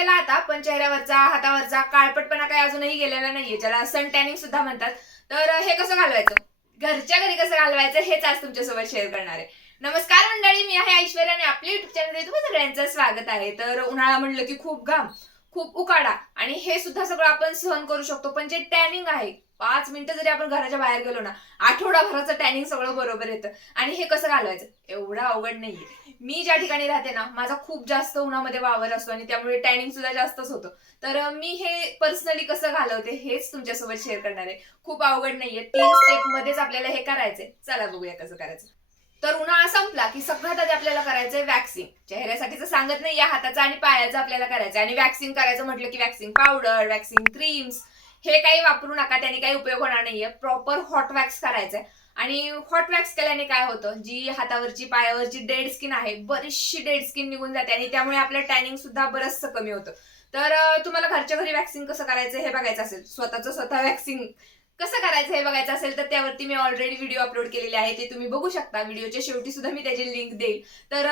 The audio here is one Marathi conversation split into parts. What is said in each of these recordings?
गेला आता पण चेहऱ्यावरचा हातावरचा काळपटपणा काही अजूनही गेलेला नाहीये. ज्याला सन टॅनिंग सुद्धा म्हणतात. तर हे कसं घालवायचं? घरच्या घरी कसं घालवायचं? हेच आज तुमच्यासोबत शेअर करणार आहे. नमस्कार मंडळी मी आहे ऐश्वर्या आणि आपल्या युट्यूब चॅनलमध्ये तुम्ही सगळ्यांचं स्वागत आहे. तर उन्हाळा म्हणलं की खूप घाम खूप उकाडा आणि हे सुद्धा सगळं आपण सहन करू शकतो. पण जे टॅनिंग आहे पाच मिनिटं जरी आपण घराच्या बाहेर गेलो ना आठवडाभराचं टॅनिंग सगळं बरोबर येतं. आणि हे कसं घालवायचं? एवढं अवघड नाहीये. मी ज्या ठिकाणी राहते ना माझा खूप जास्त उन्हामध्ये वावर असतो आणि त्यामुळे टॅनिंग सुद्धा जास्तच होतं. तर मी हे पर्सनली कसं घालवते हेच तुमच्यासोबत शेअर करणार आहे. खूप अवघड नाहीये. तीन स्टेप मध्येच आपल्याला हे करायचंय. चला बघूया कसं करायचं. तर उन्हाळा संपला की सगळ्यात आधी आपल्याला करायचंय वॅक्सिंग चेहऱ्यासाठीच सांगत नाही या हाताचा आणि पायाचं आपल्याला करायचं आणि वॅक्सिंग करायचं म्हटलं की वॅक्सिंग पावडर वॅक्सिंग क्रीम्स हे काही वापरू नका त्याने काही उपयोग होणार नाहीये. प्रॉपर हॉट वॅक्स करायचंय. आणि हॉट वॅक्स केल्याने काय होतं? जी हातावरची पायावरची डेड स्किन आहे बरीचशी डेड स्किन निघून जाते आणि त्यामुळे आपलं टॅनिंग सुद्धा बरंचसं कमी होतं. तर तुम्हाला घरच्या घरी वॅक्सिंग कसं करायचं हे बघायचं असेल. स्वतःचं स्वतः वॅक्सिंग कसं करायचं हे बघायचं असेल तर त्यावरती मी ऑलरेडी व्हिडिओ अपलोड केलेले आहे. ते तुम्ही बघू शकता. व्हिडिओच्या शेवटी सुद्धा मी त्याची लिंक देईल. तर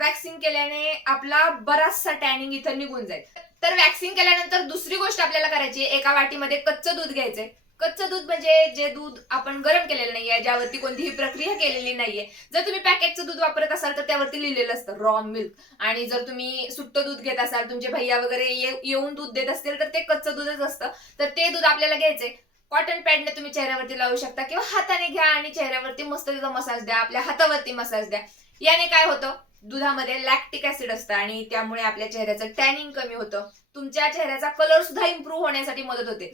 वॅक्सिंग केल्याने आपला बराचसा टॅनिंग इथं निघून जाईल. तर वॅक्सिन केल्यानंतर दुसरी गोष्ट आपल्याला करायची एका वाटीमध्ये कच्चं दूध घ्यायचंय. कच्चं दूध म्हणजे जे दूध आपण गरम केलेलं नाहीये ज्यावरती कोणतीही प्रक्रिया केलेली नाहीये. जर तुम्ही पॅकेटचं दूध वापरत असाल तर त्यावरती लिहिलेलं असतं रॉ मिल्क आणि जर तुम्ही सुट्ट दूध घेत असाल तुमचे भैया वगैरे ये- येऊन दूध देत असतील तर ते कच्चं दूधच असतं. तर ते दूध आपल्याला घ्यायचंय. कॉटन पॅडने तुम्ही चेहऱ्यावरती लावू शकता किंवा हाताने घ्या आणि चेहऱ्यावरती मस्त त्याचा मसाज द्या आपल्या हातावरती मसाज द्या. याने काय होतं? दुधामध्ये लॅक्टिक ऍसिड असतं आणि त्यामुळे आपल्या चेहऱ्याचं टॅनिंग कमी होतं. तुमच्या चेहऱ्याचा कलर सुद्धा इम्प्रूव्ह होण्यासाठी मदत होते.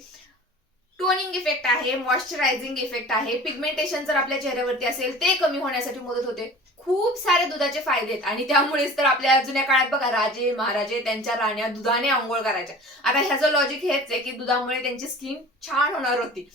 टोनिंग इफेक्ट आहे मॉइश्चरायझिंग इफेक्ट आहे पिगमेंटेशन जर आपल्या चेहऱ्यावरती असेल ते कमी होण्यासाठी मदत होते. खूप सारे दुधाचे फायदे आहेत आणि त्यामुळेच तर आपल्या जुन्या काळात बघा राजे महाराजे त्यांच्या राण्या दुधाने आंघोळ करायच्या. आता ह्याचं लॉजिक हेच आहे की दुधामुळे त्यांची स्किन छान होणार होती.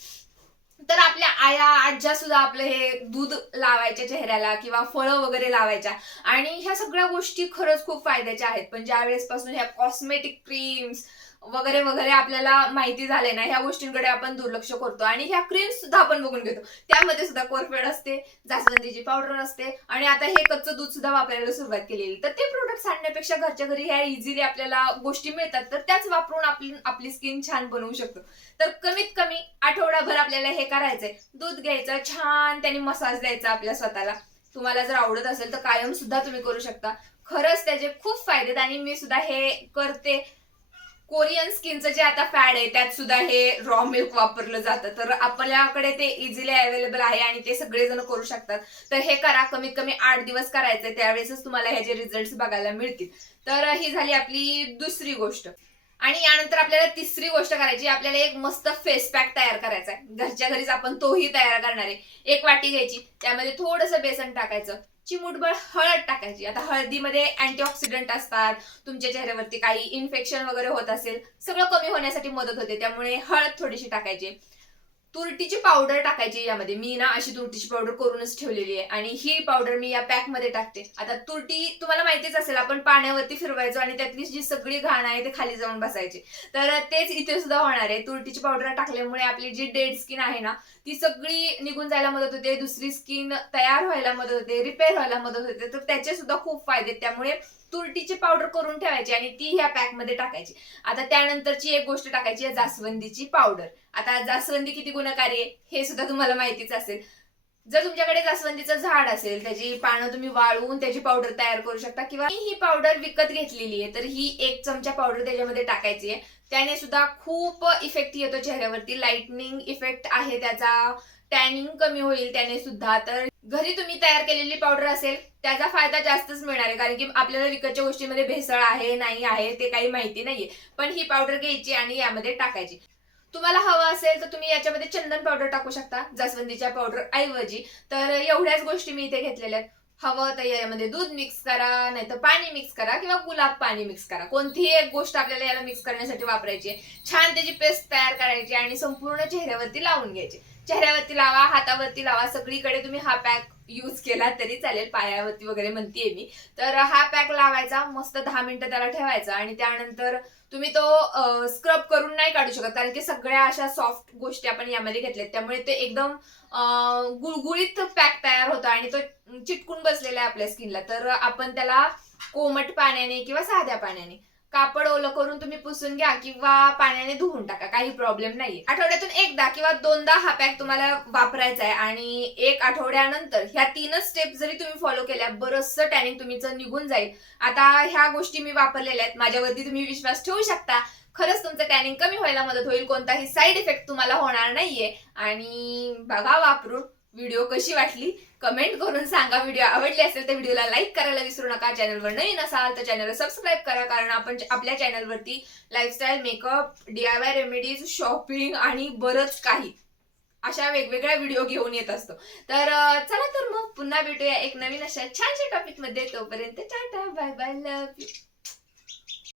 तर आपल्या आया आज्या सुद्धा आपलं हे दूध लावायच्या चेहऱ्याला किंवा फळं वगैरे लावायच्या. आणि ह्या सगळ्या गोष्टी खरंच खूप फायद्याच्या आहेत. पण ज्या वेळेस पासून ह्या कॉस्मेटिक क्रीम्स वगैरे वगैरे आपल्याला माहिती झाले ना ह्या गोष्टींकडे आपण दुर्लक्ष करतो आणि ह्या क्रीम्स सुद्धा आपण बघून घेतो. त्यामध्ये सुद्धा कोरफेड असते जास्वंदीची पावडर असते आणि आता हे कच्चं दूध सुद्धा वापरायला सुरुवात केलेली. तर ते प्रोडक्ट आणण्यापेक्षा घरच्या घरी ह्या इझिली आपल्याला गोष्टी मिळतात तर त्याच वापरून आपली आपली स्किन छान बनवू शकतो. तर कमीत कमी आठवडाभर आपल्याला हे करायचंय. दूध घ्यायचं छान त्याने मसाज द्यायचा आपल्या स्वतःला. तुम्हाला जर आवडत असेल तर कायम सुद्धा तुम्ही करू शकता. खरंच त्याचे खूप फायदे आहेत आणि मी सुद्धा हे करते. कोरियन स्किनचं जे आता फॅड आहे त्यात सुद्धा हे रॉ मिल्क वापरलं जातं. तर आपल्याकडे ते इझिली अवेलेबल आहे आणि ते सगळेजण करू शकतात. तर हे करा कमीत कमी आठ दिवस करायचंय त्यावेळेसच तुम्हाला ह्याचे रिझल्ट बघायला मिळतील. तर ही झाली आपली दुसरी गोष्ट. आणि यानंतर आपल्याला तिसरी गोष्ट करायची आपल्याला एक मस्त फेस पॅक तयार करायचा आहे. घरच्या घरीच आपण तोही तयार करणार आहे. एक वाटी घ्यायची त्यामध्ये थोडंसं बेसन टाकायचं चिमूटभर हळद टाकायची. आता हळदीमध्ये अँटीऑक्सिडंट असतात तुमच्या चेहऱ्यावरती काही इन्फेक्शन वगैरे होत असेल सगळं कमी होण्यासाठी मदत होते. त्यामुळे हळद थोडीशी टाकायची. तुरटीची पावडर टाकायची यामध्ये. मी ना अशी तुरटीची पावडर करूनच ठेवलेली आहे. आणि ही पावडर मी या पॅकमध्ये टाकते. आता तुरटी तुम्हाला माहितीच असेल आपण पाण्यावरती फिरवायचो आणि त्यातली जी सगळी घाण आहे ते खाली जाऊन बसायची. तर तेच इथे सुद्धा होणार आहे. तुरटीची पावडर टाकल्यामुळे आपली जी डेड स्किन आहे ना ती सगळी निघून जायला मदत होते. दुसरी स्किन तयार व्हायला मदत होते रिपेअर व्हायला मदत होते. तर त्याचे सुद्धा खूप फायदे आहेत. त्यामुळे तुरटीची पावडर करून ठेवायची आणि ती ह्या पॅकमध्ये टाकायची. आता त्यानंतरची एक गोष्ट टाकायची आहे जास्वंदीची पावडर आता जास्वंदी किती गुणकारी आहे हे सुद्धा तुम्हाला माहितीच असेल. जर तुमच्याकडे जास्वंदीचं झाड असेल त्याची पानं तुम्ही वाळवून त्याची पावडर तयार करू शकता. किंवा ही पावडर विकत घेतलेली आहे तर ही एक चमचा पावडर त्याच्यामध्ये टाकायची आहे. त्याने सुद्धा खूप इफेक्ट येतो चेहऱ्यावरती. लाइटनिंग इफेक्ट आहे त्याचा. टॅनिंग कमी होईल त्याने सुद्धा. तर घरी तुम्ही तयार केलेली पावडर असेल त्याचा फायदा जास्तच मिळणार आहे. कारण की आपल्याला विकतच्या गोष्टीमध्ये भेसळ आहे नाही आहे ते काही माहिती नाहीये. पण ही पावडर घ्यायची आणि यामध्ये टाकायची. तुम्हाला हवं असेल तर तुम्ही याच्यामध्ये चंदन पावडर टाकू शकता जास्वंदीच्या पावडर ऐवजी. तर एवढ्याच गोष्टी मी इथे घेतलेल्या आहेत. हवं तर यामध्ये दूध मिक्स करा नाही तर पाणी मिक्स करा किंवा गुलाब पाणी मिक्स करा. कोणतीही एक गोष्ट आपल्याला याला मिक्स करण्यासाठी वापरायची आहे. छान त्याची पेस्ट तयार करायची आणि संपूर्ण चेहऱ्यावरती लावून घ्यायची. चेहऱ्यावरती लावा हातावरती लावा. सगळीकडे तुम्ही हा पॅक यूज केला तरी चालेल. पायावरती वगैरे म्हणतेय मी. तर हा पॅक लावायचा मस्त दहा मिनिटं त्याला ठेवायचा आणि त्यानंतर तुम्ही तो स्क्रब करून नाही काढू शकत. कारण की सगळ्या अशा सॉफ्ट गोष्टी आपण यामध्ये घेतल्यात. त्यामुळे ते एकदम गुळगुळीत पॅक तयार होतो आणि तो चिटकून बसलेला आहे आपल्या स्किनला तर आपण त्याला कोमट पाण्याने किंवा साध्या पाण्याने कापड ओलं करून तुम्ही पुसून घ्या किंवा पाण्याने धुवून टाका काही प्रॉब्लेम नाही आठवड्यातून एकदा किंवा दोनदा हा पॅक तुम्हाला वापरायचा आहे आणि एक आठवड्यानंतर ह्या तीनच स्टेप जरी तुम्ही फॉलो केल्या बरंचसं टॅनिंग तुमचं निघून जाईल. आता ह्या गोष्टी मी वापरलेल्या आहेत माझ्यावरती तुम्ही विश्वास ठेवू शकता. खरंच तुमचं टॅनिंग कमी व्हायला मदत होईल कोणताही साईड इफेक्ट तुम्हाला होणार नाहीये. आणि बघा वापरून व्हिडिओ कशी वाटली? कमेंट करून सांगा. व्हिडिओ आवडली असेल तर व्हिडिओला लाईक करायला विसरू नका. चॅनलवर नवीन असाल तर चॅनलला सबस्क्राईब करा. कारण आपण आपल्या चॅनलवरती lifestyle makeup D I Y remedies shopping आणि बरंच काही अशा वेगवेगळ्या व्हिडिओ घेऊन येत असतो. तर चला तर मग पुन्हा भेटूया एक नवीन अशा छानशा टॉपिकमध्ये. तोपर्यंत tata bye bye love you